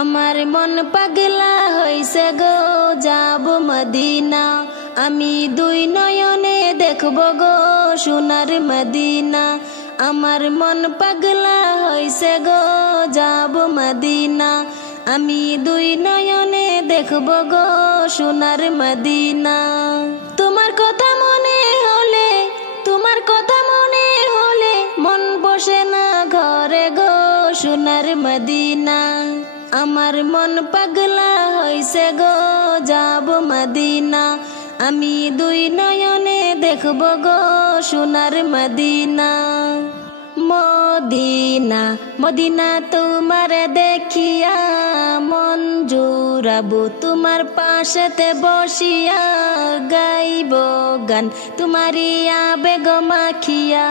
আমার মন পাগলা হইছে গো যাব মদিনা, আমি দুই নয়নে দেখব গো সোনার মদিনা। আমার মন পাগলা হইছে গো যাব মদিনা, আমি দুই নয়নে দেখব গো সোনার মদিনা। তোমার কথা মনে হলে, তোমার কথা মনে হলে মন বসে না ঘরে গো সোনার মদিনা। আমার মন পাগলা হইছে গো যাব মদিনা, আমি দুই নয়নে দেখব গো সোনার মদিনা। মদিনা মদিনা তোমার দেখিয়া মন জুড়াবো, তোমার পাশেতে বসিয়া গাইব গান তোমারি আবেগ মাখিয়া।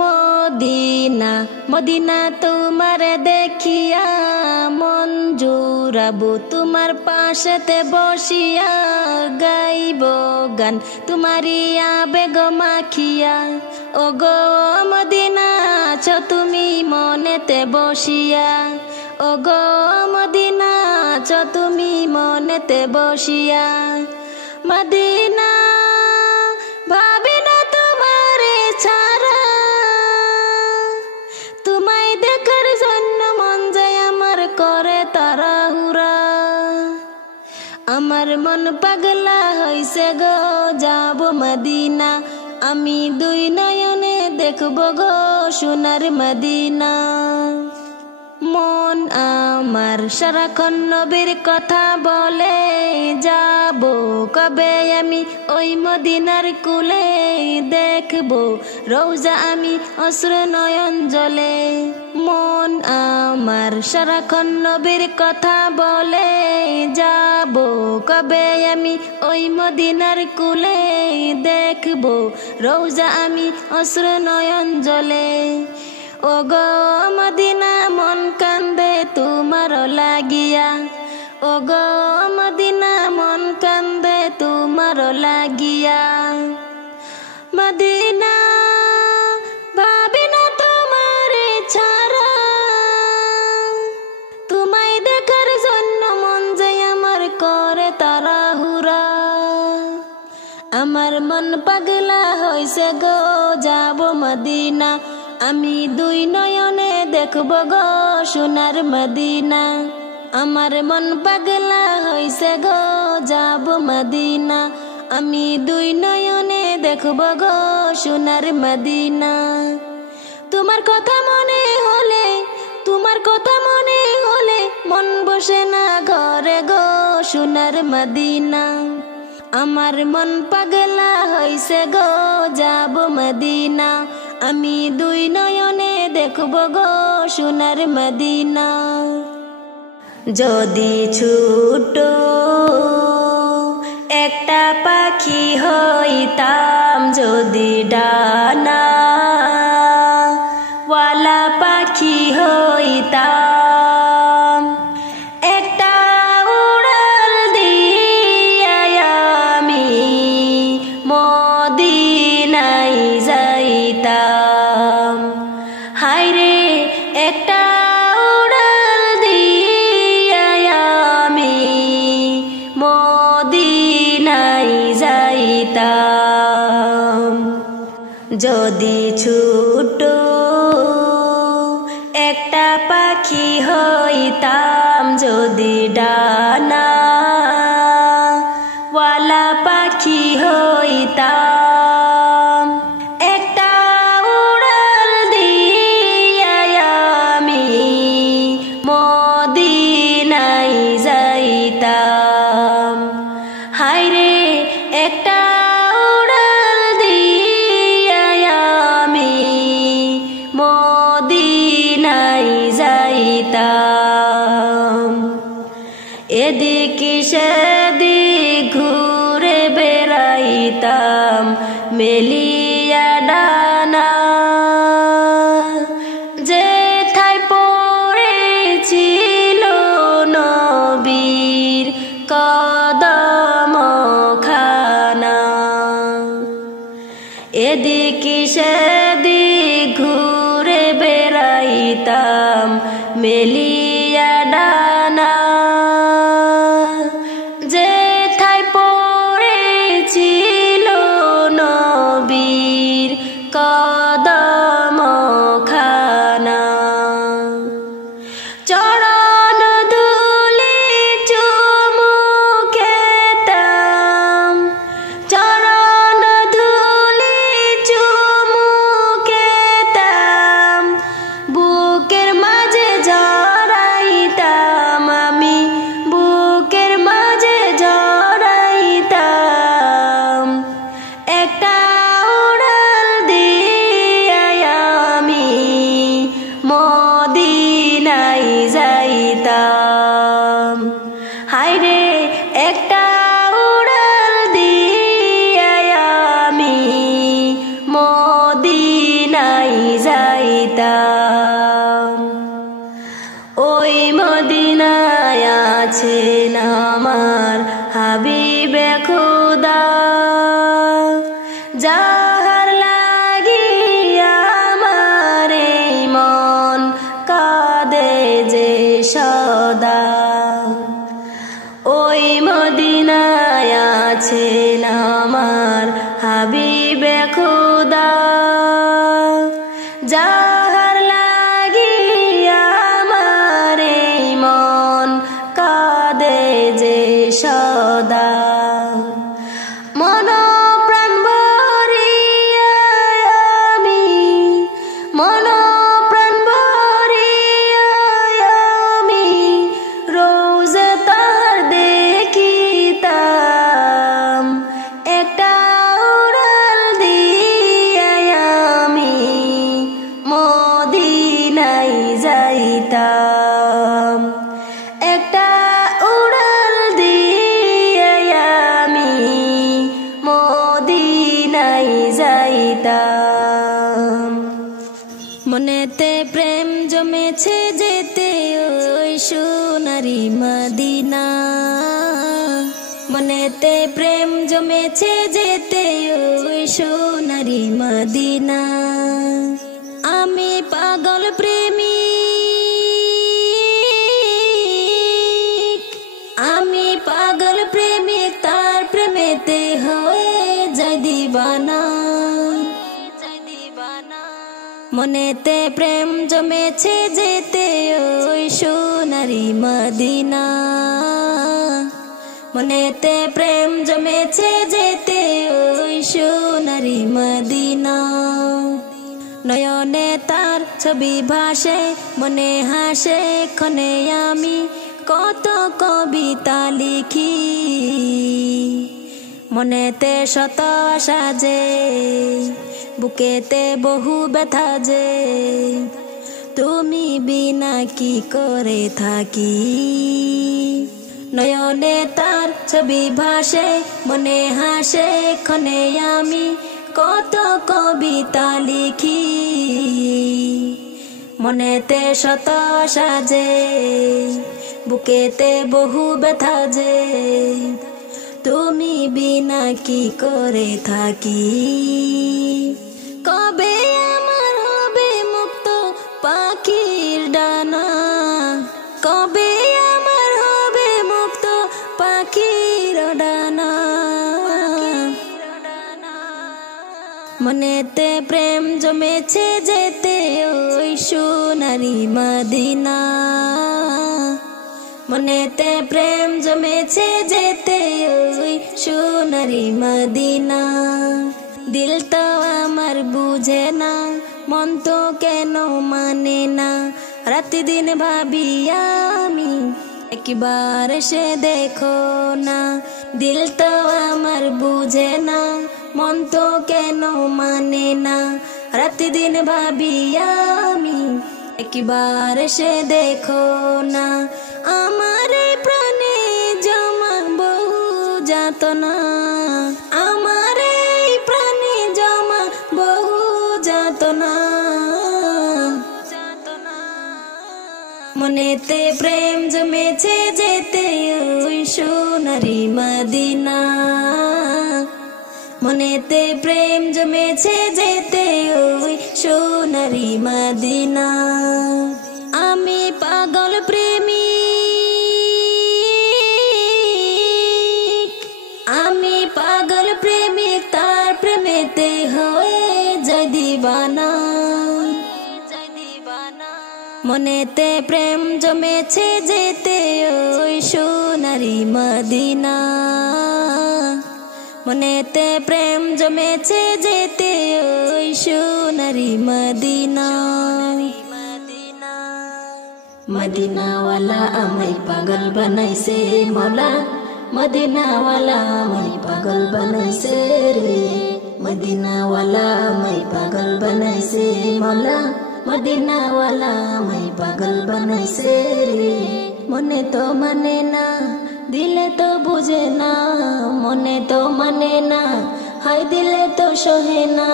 মদিনা মদিনা তোমার দেখিয়া মন জুড়াবো, তোমার পাশেতে বসিয়া গাইব গান তোমারি আবেগ মাখিয়া। ও গো মদিনা আছো তুমি মনেতে বসিয়া, ও গো মদিনা আছো তুমি মনেতে বসিয়া। মদিনা ভাবি না তোমারে ছাড়া, তোমায় দেখার জন্য মন যায় আমার করে তাড়াহুড়া। আমার মন পাগলা হইছে গো যাব মদিনা, আমি দুই নয়নে দেখব গো সোনার মদিনা। মন আমার সারাক্ষণ নবীর কথা বলে, যাব কবে আমি ওই মদিনার কুলে, দেখব রোজা আমি অশ্রু নয়ন জলে। মন আমার সারাক্ষণ নবীর কথা বলে, যাব কবে আমি ওই মদিনার কুলে, দেখব রোজা আমি অশ্রু নয়ন জলে। ও গো মদিনা মন কান্দে তোমার লাগিয়া, ও গো মদিনা মন কান্দে তোমার লাগিয়া। মদিনা ভাবি না তোমারে ছাড়া, তোমায় দেখার জন্য মন যায় আমার করে তাড়াহুড়া। আমার মন পাগলা হইছে গো যাব মদিনা, আমি দুই নয়নে দেখব গো সোনার মদিনা। আমার মন পাগলা হইছে গো যাব মদিনা, আমি দুই নয়নে দেখব গো সোনার মদিনা। তোমার কথা মনে হলে, তোমার কথা মনে হলে মন বসে না ঘরে গো সোনার মদিনা। আমার মন পাগলা হইছে গো যাব মদিনা, আমি দুই নয়নে দেখব গো সোনার মদিনা। যদি ছোট একটা পাখি হইতাম, যদি ডানা ওয়ালা পাখি হইতাম, একটা উড়াল দিয়া আমি মদিনায় যাইতাম। হায়রে একটা উড়াল দিয়া আমি মদিনায় যাইতাম। যদি ছোট একটা পাখি হইতাম, যদি ডানা ওয়ালা পাখি হইতাম, একটা উড়াল দিয়া আমি মদিনায় যাইতাম। হায়রে একটা উড়াল দিয়া আমি মদিনায় যাইতাম। এদিক সেদিক ঘুরে বেড়াইতাম মেলিয়া ডানা, যেথায় পড়েছিল নবীর কদম খানা। এদিক সেদিক ঘুরে বেড়াইতাম মেলিয়া ডানা, যাইতাম হায়রে একটা উড়াল দিয়া আমি মদিনায় যাইতাম ওই মদিনায় আছেন আমার হাবিবে খুদা যাহার লাগিয়া আমার এই মন কাঁদে যে সদা ওই মদিনায় আছেন আমার হাবিবে খুদা যাহার লাগিয়া আমার এই মন কাঁদে যে সদা মন প্রাণ ভরিয়া আমি মন প্রাণ ভরিয়া আমি রোজে তার দেখিতাম একটা উড়াল দিয়া আমি মদিনায় যাইতাম একটা উড়াল দিয়া আমি মদিনায় যাইতাম মনেতে প্রেম জমেছে যেতে ওই সোনারি মদিনা মনেতে প্রেম জমেছে যেতে ওই সোনারি মদিনা আমি পাগল প্রেমিক আমি পাগল প্রেমিক তার প্রেমেতে হয়ে যাই দিবানা মনেতে প্রেম জমেছে যেতে ওই সোনারি মদিনা মনেতে প্রেম জমেছে যেতে ওই সোনারি মদিনা নয়নে তার ছবি ভাসে মনে হাসে ক্ষণে আমি কত কবিতা লিখি মনেতে শত আশা যে বুকেতে বহু ব্যথা যে তুমি বিনা কি করে থাকি নয়নে তার ছবি ভাসে মনে হাসে ক্ষণে আমি কত কবিতা লিখি মনেতে শত আশা যে বুকেতে বহু ব্যথা যে তুমি বিনা কি করে থাকি কবে আমার হবে মুক্ত পাখির ডানা কবে আমার হবে মুক্ত পাখির ডানা মনেতে প্রেম জমেছে যেতে ওই সোনারি মদিনা মনেতে প্রেম জমেছে যেতে ওই সোনারি মদিনা দিল তো আমার বুঝে না মন তো কেন মানে না রাত দিন ভাবি আমি একবার সে দেখো না দিল তো আমার বুঝে না মন তো কেন মানে না রাত দিন ভাবি আমি একবার সে দেখো না আমার প্রাণে জমা বহু যাতনা আমার প্রাণে জমা বহু যাতনা মনেতে প্রেম জমেছে যেতে ওই সোনারি মদিনা মনেতে প্রেম জমেছে যেতে ওই সোনারি মদিনা আমি পাগল প্রেমিক আমি পাগল প্রেমিক তার প্রেমেতে হয়ে যাই দিবানা মনেতে প্রেম জমেছে যেতে ওই সোনারি মদিনা মনেতে প্রেম জমেছে যেতে ওই সোনারি মদিনা মদিনাওয়ালা আমায় পাগল বানাইছে মৌলা মদিনাওয়ালা আমায় পাগল বানাইছে রে মদিনাওয়ালা আমায় পাগল বানাইছে মৌলা মদিনাওয়ালা আমায় পাগল বানাইছে রে মনে তো মানে না, দিলে তো বুঝে না, মনে তো মানে না, হাই দিলে তো সহে না।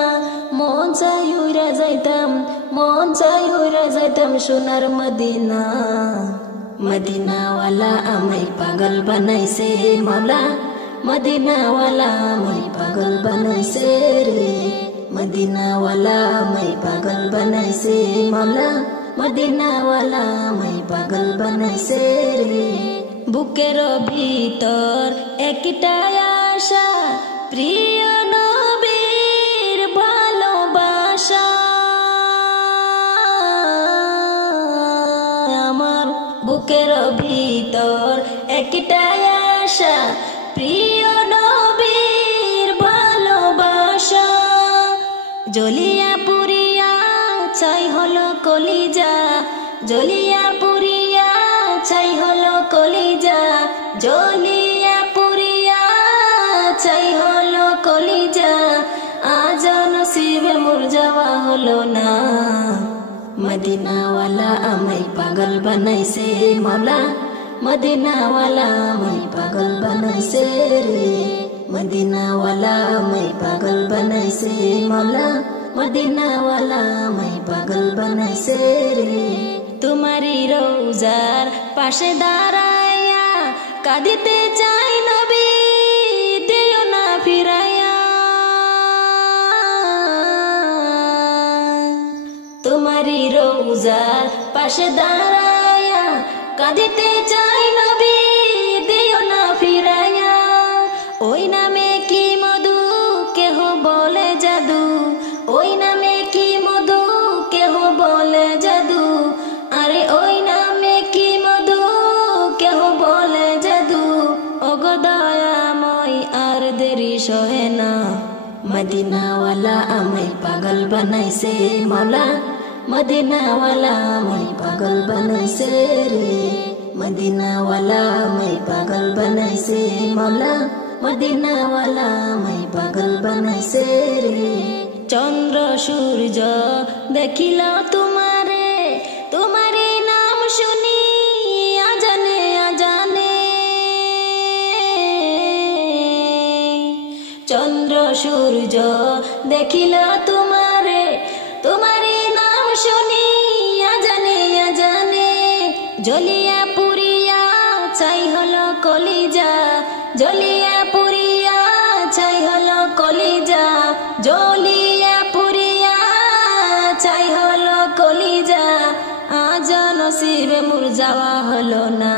মন চাই উইরা যাইতাম, মন চাই উইরা যাইতাম সোনার মদিনা। মদিনাওয়ালা আমায় পাগল বানাইছে মৌলা, মদিনাওয়ালা আমায় পাগল বানাইছে রে। মদিনাওয়ালা আমায় পাগল বানাইছে মৌলা, মদিনাওয়ালা আমায় পাগল বানাইছে রে। বুকের ভিতর একটা আশা, প্রিয় নবীর ভালোবাসা। আমার বুকের ভিতর একটা আশা, প্রিয় নবীর ভালোবাসা। জ্বলিয়া পুরিয়া ছাই হলো কলিজা, জ্বলিয়া পুরিয়া ছাই হলো কলিজা, জ্বলিয়া পুরিয়া ছাই হলো কলিজা। আজ নসিবে মোর যাওয়া হলো না। মদিনাওয়ালা আমায় পাগল বানাইছে মৌলা, মদিনাওয়ালা আমায় পাগল বানাইছে রে। মদিনাওয়ালা আমায় পাগল বানাইছে মৌলা, মদিনাওয়ালা আমায় পাগল বানাইছে রে। তোমারি রোজার পাশে দাঁড়াইয়া কাঁদিতে চাই নবী, দিও না ফিরাইয়া। তোমারি রোজার পাশে দাঁড়াইয়া কাঁদিতে চাই নবী, দিও না ফিরাইয়া। ওই নামে কি মধু কেহ বলে জাদু, ওই নামে কি মধু কেহ বলে জাদু। আরে ওই নামে কি মধু কেহ বলে জাদু। ওগো দয়াময় আর দেরি সহে না। মদিনাওয়ালা আমায় পাগল বানাইছে মৌলা, মদিনাওয়ালা আমায় পাগল বানাইছে রে। মদিনাওয়ালা আমায় পাগল বানাইছে মৌলা, মদিনাওয়ালা আমায় পাগল বানাইছে রে। চন্দ্র সূর্য দেখিল তোমারে, তোমারে নাম শুনি আজানে আজানে। চন্দ্র সূর্য দেখিল তোমারে, তোমারে নাম শুনি আজানে আজানে। জ্বলিয়া পুরিয়া ছাই হলো কলিজা, জ্বলিয়া পুরিয়া ছাই হলো কলিজা, জ্বলিয়া পুরিয়া ছাই হলো কলিজা। আজ নসিবে মোর যাওয়া হলো না।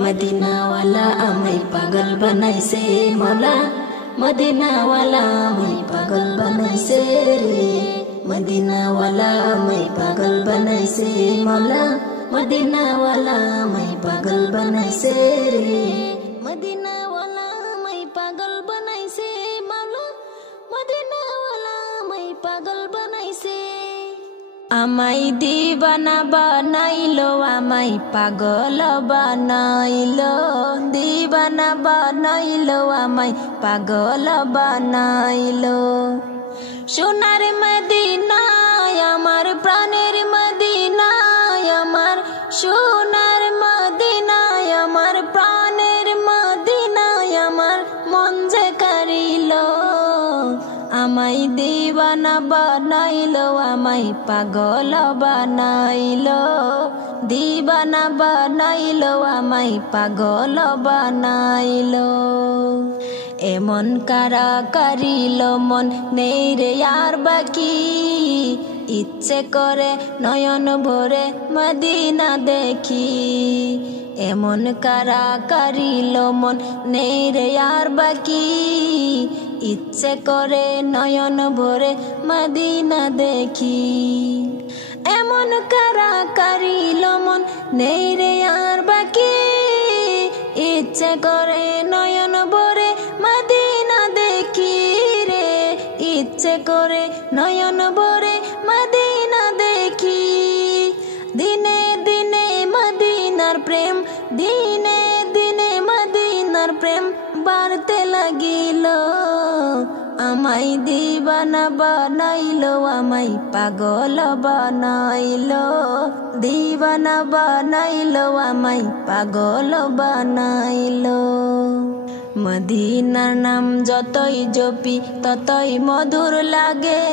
মদিনাওয়ালা আমায় পাগল বানাইছে মৌলা, মদিনাওয়ালা আমায় পাগল বানাইছে রে। মদিনাওয়ালা আমায় পাগল বানাইছে মৌলা, মদিনাওয়ালা আমায় পাগল বানাইছে রে। মদিনাওয়ালা আমায় পাগল বানাইছে মৌলা, মদিনাওয়ালা আমায় পাগল বানাইছে। আমায় দিবানা বানাইলো, আমায় পাগল বানাইলো, দিবানা বানাইলো, আমায় পাগল বানাইলো। সোনার মদিনায় আমার প্রাণের মদিনায়, আমার সোনার মদিনায় আমার প্রাণের মদিনায়, আমার মন যে কারিল। আমায় দিবানা বানাইলো, আমায় পাগল বানাইলো, দিবানা বানাইলো, আমায় পাগল বানাইলো। এমন কারা কারিল মন নেই রে আর বাকি, ইচ্ছে করে নয়ন ভরে মদিনা দেখি। এমন কারা কারিল মন নেই রে আর বাকি, ইচ্ছে করে নয়ন ভরে মদিনা দেখি। এমন কারা কারিল মন নেই রে আর বাকি, ইচ্ছে করে নয়ন ভরে মদিনা দেখি রে। ইচ্ছে করে নয়ন ভরে মদিনা দেখি। দিনে দিনে মদিনার প্রেম, দিনে দিনে মদিনার প্রেম বাড়তে লাগিল। আমায় দিবানা বানাইলো, আমায় পাগল বানাইলো, দিবানা বানাইলো, আমায় পাগল বানাইলো। মদিনার নাম যতই জপি ততই মধুর লাগে,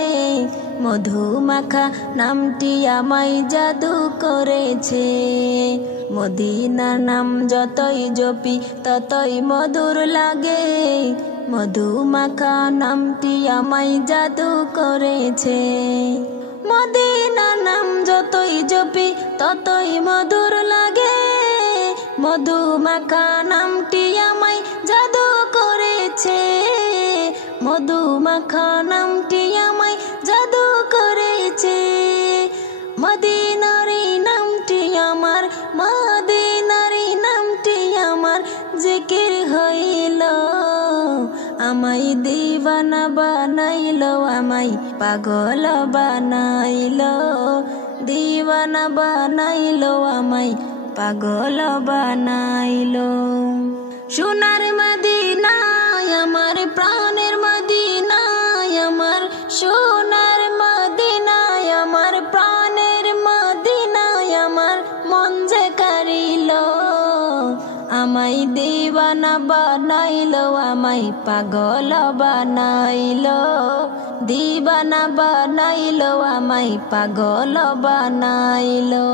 মধুমাখা নামটি আমায় জাদু করেছে। মদিনার নাম যতই জপি ততই মধুর লাগে, মধুমাখা নামটি আমায় জাদু করেছে। মদিনার নাম যতই জপি ততই মধুর লাগে, মধুমাখা নামটি আমায় জাদু করেছে। মধুমাখা নামটি আমায় জাদু করেছে। মদিনার নামটি আমার, মদিনার নামটি আমার জিকির হইল, আমায় দিবানা বানাইলো, আমায় পাগল বানাইলো, দিবানা বানাইলো, আমায় পাগল বানাইলো। সোনার মদিনায় আমার, প্রাণের মদিনায় আমার, সোনার মদিনায় আমার, প্রাণের মদিনায় আমার মন যে কারিল, আমায় দিবানা বানাইলো, আমায় পাগল বানাইলো, দিবানা বানাইলো, আমায় পাগল বানাইলো।